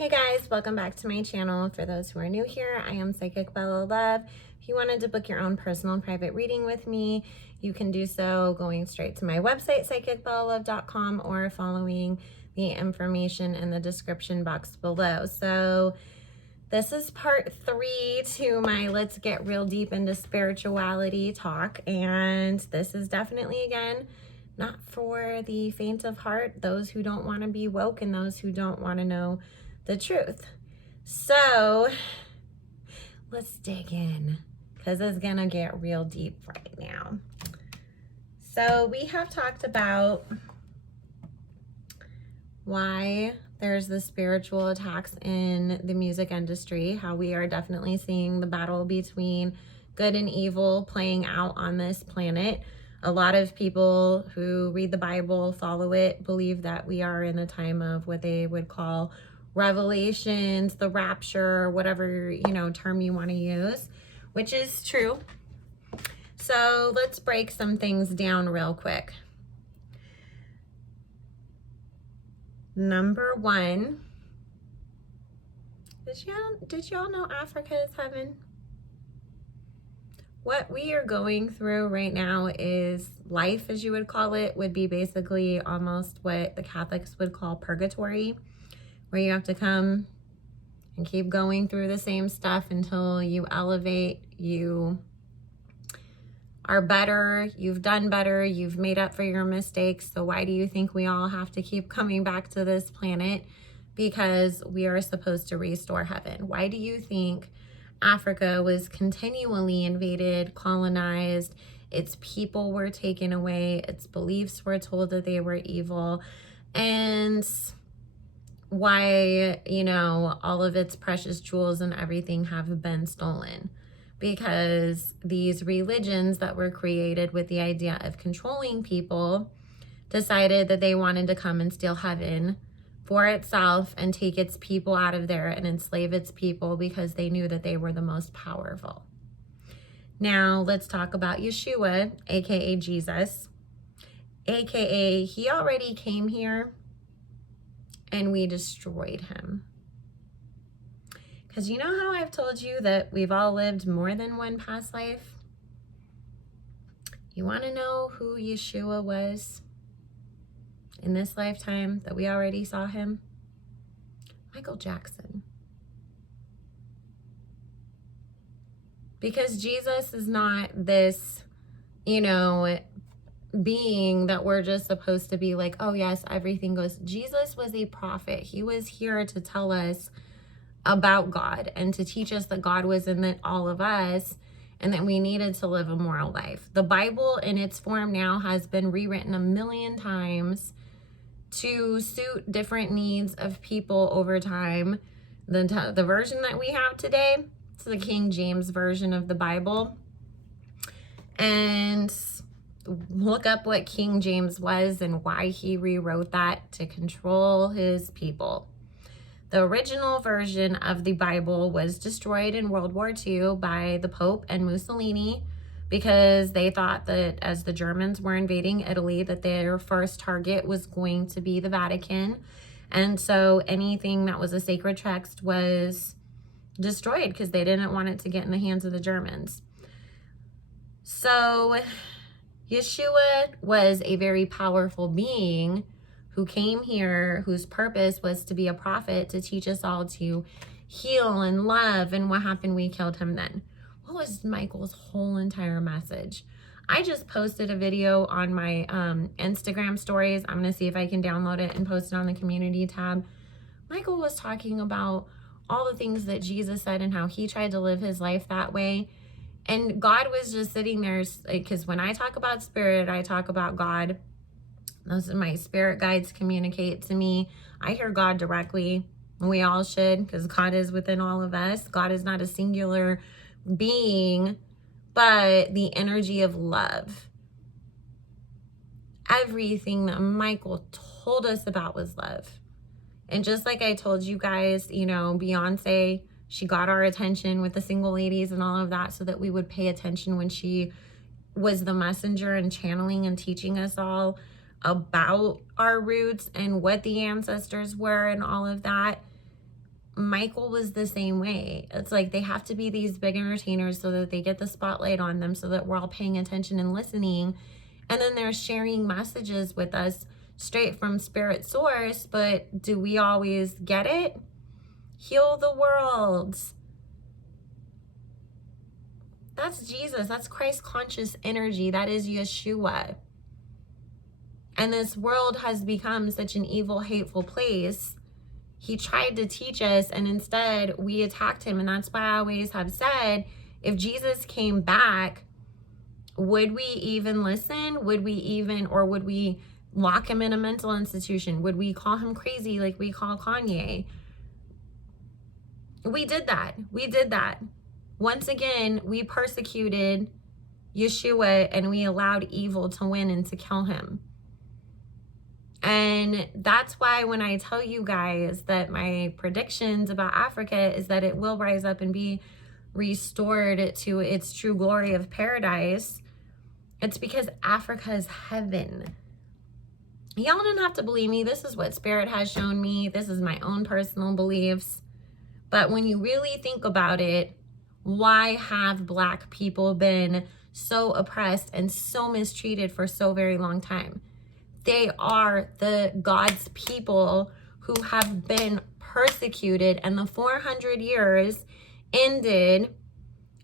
Hey guys, welcome back to my channel. For those who are new here, I am Psychic Bella Love. If you wanted to book your own personal and private reading with me, you can do so going straight to my website, psychicbellalove.com, or following the information in the description box below. So this is part 3 to my Let's Get Real Deep into Spirituality talk, and this is definitely, again, not for the faint of heart, those who don't want to be woke and those who don't want to know the truth. So let's dig in, because it's gonna get real deep right now. So we have talked about why there's the spiritual attacks in the music industry, how we are definitely seeing the battle between good and evil playing out on this planet. A lot of people who read the Bible, follow it, believe that we are in a time of what they would call revelations, the rapture, whatever, term you want to use, which is true. So let's break some things down real quick. Number one, did y'all know Africa is heaven? What we are going through right now is life, as you would call it, would be basically almost what the Catholics would call purgatory, where you have to come and keep going through the same stuff until you elevate, you are better, you've done better, you've made up for your mistakes. So why do you think we all have to keep coming back to this planet? Because we are supposed to restore heaven. Why do you think Africa was continually invaded, colonized, its people were taken away, its beliefs were told that they were evil, and why, all of its precious jewels and everything have been stolen? Because these religions that were created with the idea of controlling people decided that they wanted to come and steal heaven for itself and take its people out of there and enslave its people because they knew that they were the most powerful. Now let's talk about Yeshua, aka Jesus, aka he already came here and we destroyed him. Because you know how I've told you that we've all lived more than one past life? You want to know who Yeshua was in this lifetime that we already saw him? Michael Jackson. Because Jesus is not this, being that we're just supposed to be like, oh yes, everything goes. Jesus was a prophet. He was here to tell us about God and to teach us that God was in all of us and that we needed to live a moral life. The Bible in its form now has been rewritten 1,000,000 times to suit different needs of people over time. The version that we have today, it's the King James version of the Bible. And look up what King James was and why he rewrote that to control his people. The original version of the Bible was destroyed in World War II by the Pope and Mussolini because they thought that as the Germans were invading Italy, that their first target was going to be the Vatican. And so anything that was a sacred text was destroyed because they didn't want it to get in the hands of the Germans. So Yeshua was a very powerful being who came here, whose purpose was to be a prophet, to teach us all to heal and love. And what happened? We killed him then. What was Michael's whole entire message? I just posted a video on my Instagram stories. I'm going to see if I can download it and post it on the community tab. Michael was talking about all the things that Jesus said and how he tried to live his life that way. And God was just sitting there, because when I talk about spirit, I talk about God. Those are my spirit guides communicate to me. I hear God directly. We all should, because God is within all of us. God is not a singular being, but the energy of love. Everything that Michael told us about was love. And just like I told you guys, Beyonce, she got our attention with the single ladies and all of that so that we would pay attention when she was the messenger and channeling and teaching us all about our roots and what the ancestors were and all of that. Michael was the same way. It's like they have to be these big entertainers so that they get the spotlight on them, so that we're all paying attention and listening. And then they're sharing messages with us straight from spirit source. But do we always get it? Heal the world. That's Jesus. That's Christ conscious energy. That is Yeshua. And this world has become such an evil, hateful place. He tried to teach us, and instead we attacked him. And that's why I always have said, if Jesus came back, would we even listen? Would we lock him in a mental institution? Would we call him crazy like we call Kanye? We did that. Once again, we persecuted Yeshua and we allowed evil to win and to kill him. And that's why when I tell you guys that my predictions about Africa is that it will rise up and be restored to its true glory of paradise, it's because Africa is heaven. Y'all don't have to believe me. This is what Spirit has shown me. This is my own personal beliefs. But when you really think about it, why have Black people been so oppressed and so mistreated for so very long time? They are the God's people who have been persecuted, and the 400 years ended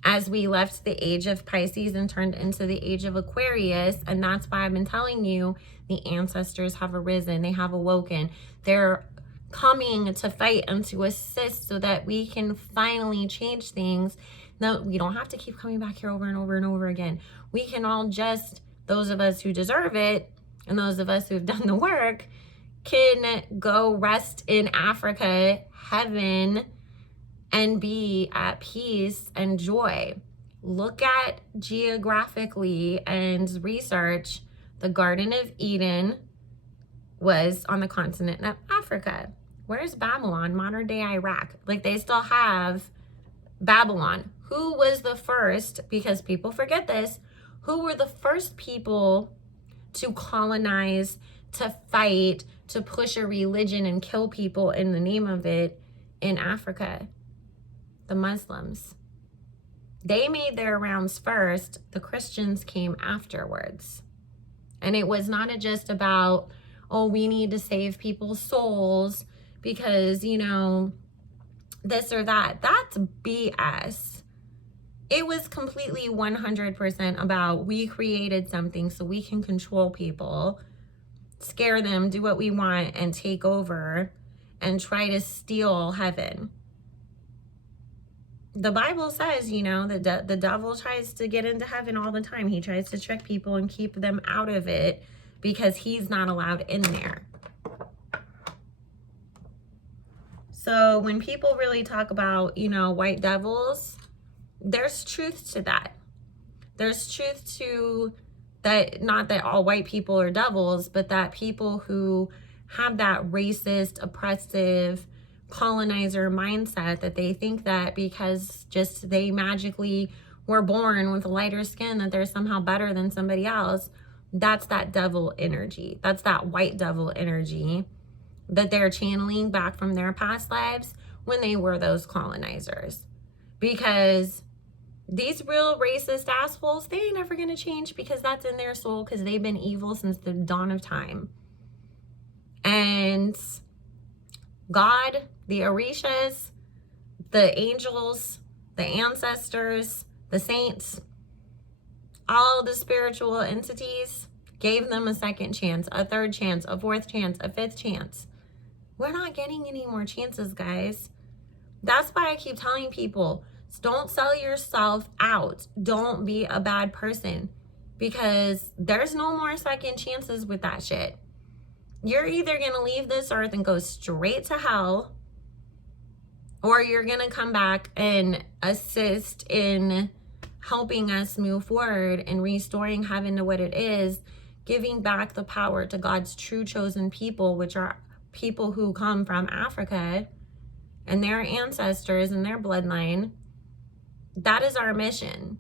as we left the age of Pisces and turned into the age of Aquarius. And that's why I've been telling you, the ancestors have arisen. They have awoken. They're coming to fight and to assist so that we can finally change things. No, we don't have to keep coming back here over and over and over again. We can all just, those of us who deserve it, and those of us who've done the work, can go rest in Africa, heaven, and be at peace and joy. Look at geographically and research. The Garden of Eden was on the continent of Africa. Where's Babylon? Modern day Iraq. Like, they still have Babylon. Who was the first, because people forget this, who were the first people to colonize, to fight, to push a religion and kill people in the name of it in Africa? The Muslims. They made their rounds first. The Christians came afterwards. And it was not just about, oh, we need to save people's souls because, you know, this or that. That's BS. It was completely 100% about, we created something so we can control people, scare them, do what we want, and take over and try to steal heaven. The Bible says, you know, that the devil tries to get into heaven all the time. He tries to trick people and keep them out of it because he's not allowed in there. So when people really talk about, you know, white devils, there's truth to that. There's truth to that, not that all white people are devils, but that people who have that racist, oppressive, colonizer mindset, that they think that because just they magically were born with a lighter skin, that they're somehow better than somebody else. That's that devil energy. That's that white devil energy that they're channeling back from their past lives when they were those colonizers. Because these real racist assholes, they ain't never going to change, because that's in their soul, because they've been evil since the dawn of time. And God, the Orishas, the angels, the ancestors, the saints, all the spiritual entities gave them a second chance, a third chance, a fourth chance, a fifth chance. We're not getting any more chances, guys. That's why I keep telling people, don't sell yourself out. Don't be a bad person, because there's no more second chances with that shit. You're either going to leave this earth and go straight to hell, or you're going to come back and assist in helping us move forward and restoring heaven to what it is, giving back the power to God's true chosen people, which are people who come from Africa and their ancestors and their bloodline. That is our mission.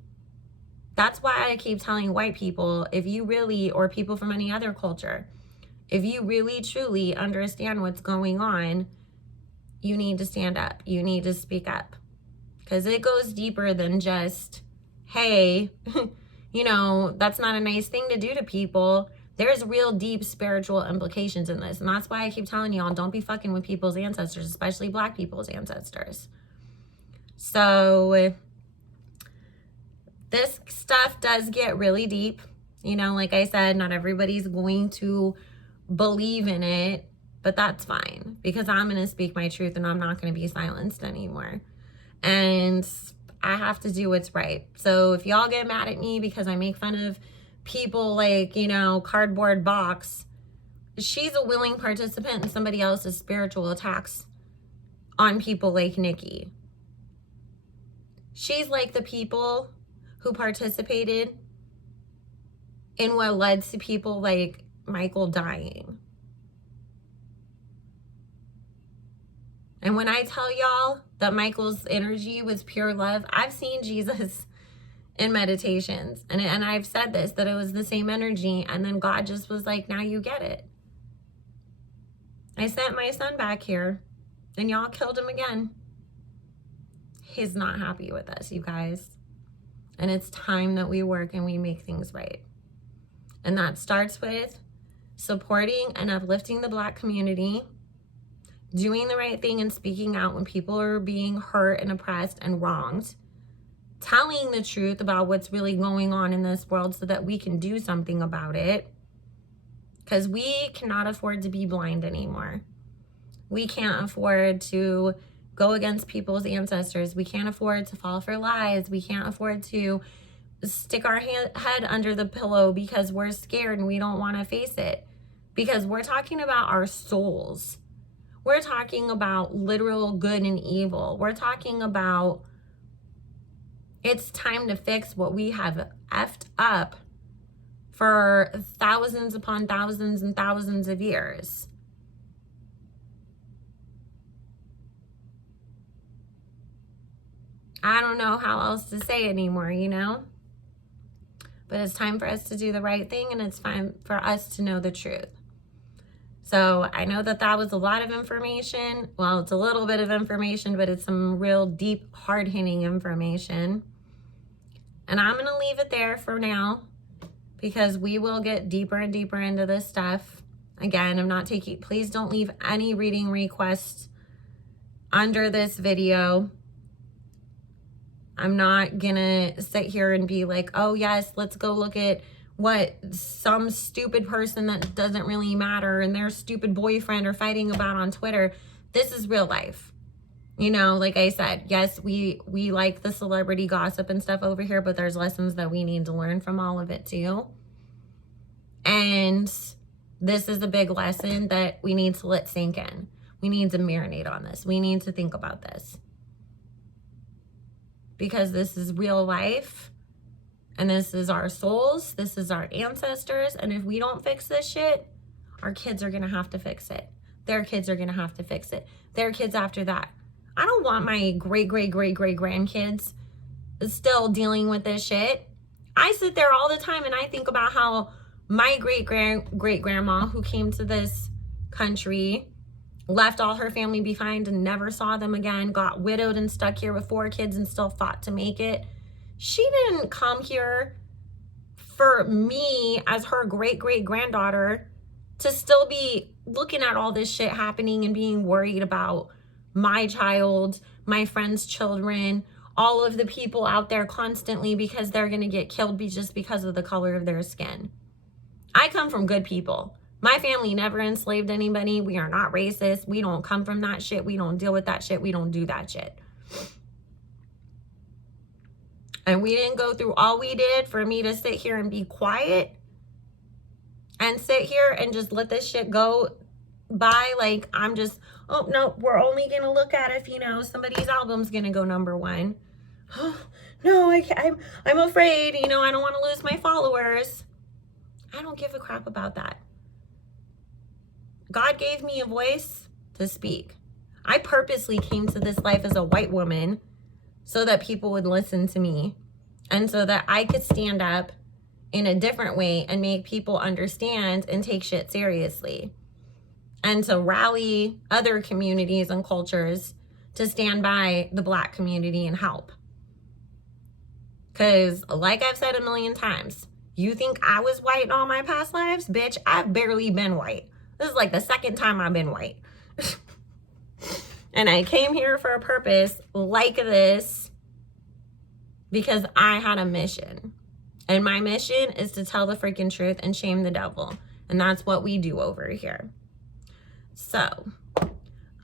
That's why I keep telling white people, if you really, or people from any other culture, if you really truly understand what's going on, you need to stand up. You need to speak up. Because it goes deeper than just, hey, you know, that's not a nice thing to do to people. There's real deep spiritual implications in this. And that's why I keep telling y'all, don't be fucking with people's ancestors, especially Black people's ancestors. So this stuff does get really deep. You know, like I said, not everybody's going to believe in it, but that's fine, because I'm going to speak my truth and I'm not going to be silenced anymore. And I have to do what's right. So if y'all get mad at me because I make fun of people like, you know, Cardboard Box, she's a willing participant in somebody else's spiritual attacks on people like Nikki. She's like the people who participated in what led to people like Michael dying. And when I tell y'all that Michael's energy was pure love, I've seen Jesus in meditations. And I've said this, that it was the same energy. And then God just was like, now you get it. I sent my son back here and y'all killed him again. He's not happy with us, you guys. And it's time that we work and we make things right. And that starts with supporting and uplifting the Black community, doing the right thing and speaking out when people are being hurt and oppressed and wronged, telling the truth about what's really going on in this world so that we can do something about it. Because we cannot afford to be blind anymore. We can't afford to go against people's ancestors. We can't afford to fall for lies. We can't afford to stick our head under the pillow because we're scared and we don't want to face it. Because we're talking about our souls. We're talking about literal good and evil. We're talking about it's time to fix what we have effed up for thousands upon thousands and thousands of years. I don't know how else to say anymore, you know? But it's time for us to do the right thing, and it's time for us to know the truth. So I know that that was a lot of information. Well, it's a little bit of information, but it's some real deep, hard-hitting information. And I'm going to leave it there for now, because we will get deeper and deeper into this stuff. Again, I'm not taking, please don't leave any reading requests under this video. I'm not gonna sit here and be like, oh yes, let's go look at what some stupid person that doesn't really matter and their stupid boyfriend are fighting about on Twitter. This is real life. You know, like I said, yes, we like the celebrity gossip and stuff over here, but there's lessons that we need to learn from all of it too. And this is a big lesson that we need to let sink in. We need to marinate on this. We need to think about this. Because this is real life, and this is our souls, this is our ancestors, and if we don't fix this shit, our kids are gonna have to fix it. Their kids are gonna have to fix it. Their kids after that. I don't want my great-great-great-great-grandkids still dealing with this shit. I sit there all the time and I think about how my great-great-grandma, who came to this country, left all her family behind and never saw them again, got widowed and stuck here with 4 kids and still fought to make it. She didn't come here for me as her great-great-granddaughter to still be looking at all this shit happening and being worried about my child, my friends' children, all of the people out there constantly because they're going to get killed just because of the color of their skin. I come from good people. My family never enslaved anybody. We are not racist. We don't come from that shit. We don't deal with that shit. We don't do that shit. And we didn't go through all we did for me to sit here and be quiet and sit here and just let this shit go by like I'm just, oh, no, we're only going to look at if, you know, somebody's album's going to go #1. Oh, no, I'm afraid, you know, I don't want to lose my followers. I don't give a crap about that. God gave me a voice to speak. I purposely came to this life as a white woman so that people would listen to me and so that I could stand up in a different way and make people understand and take shit seriously. and to rally other communities and cultures to stand by the Black community and help. Because like I've said a million times, you think I was white in all my past lives? Bitch, I've barely been white. This is like the second time I've been white. And I came here for a purpose like this because I had a mission. And my mission is to tell the freaking truth and shame the devil. And that's what we do over here. So,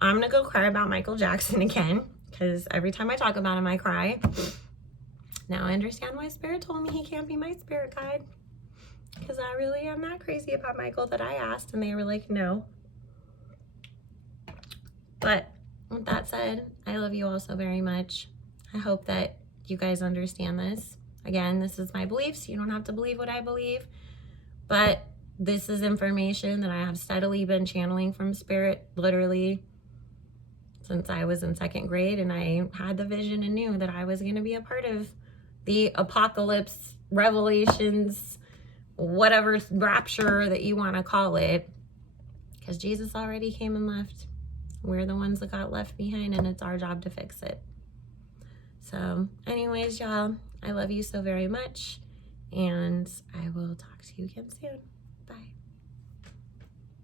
I'm going to go cry about Michael Jackson again. Because every time I talk about him, I cry. Now I understand why Spirit told me he can't be my spirit guide. Because I really am that crazy about Michael that I asked. And they were like, no. But with that said, I love you all so very much. I hope that you guys understand this. Again, this is my beliefs. You don't have to believe what I believe. But this is information that I have steadily been channeling from Spirit, literally, since I was in 2nd grade. And I had the vision and knew that I was going to be a part of the apocalypse, revelations, whatever rapture that you want to call it. Because Jesus already came and left. We're the ones that got left behind, and it's our job to fix it. So anyways, y'all, I love you so very much, and I will talk to you again soon. Bye.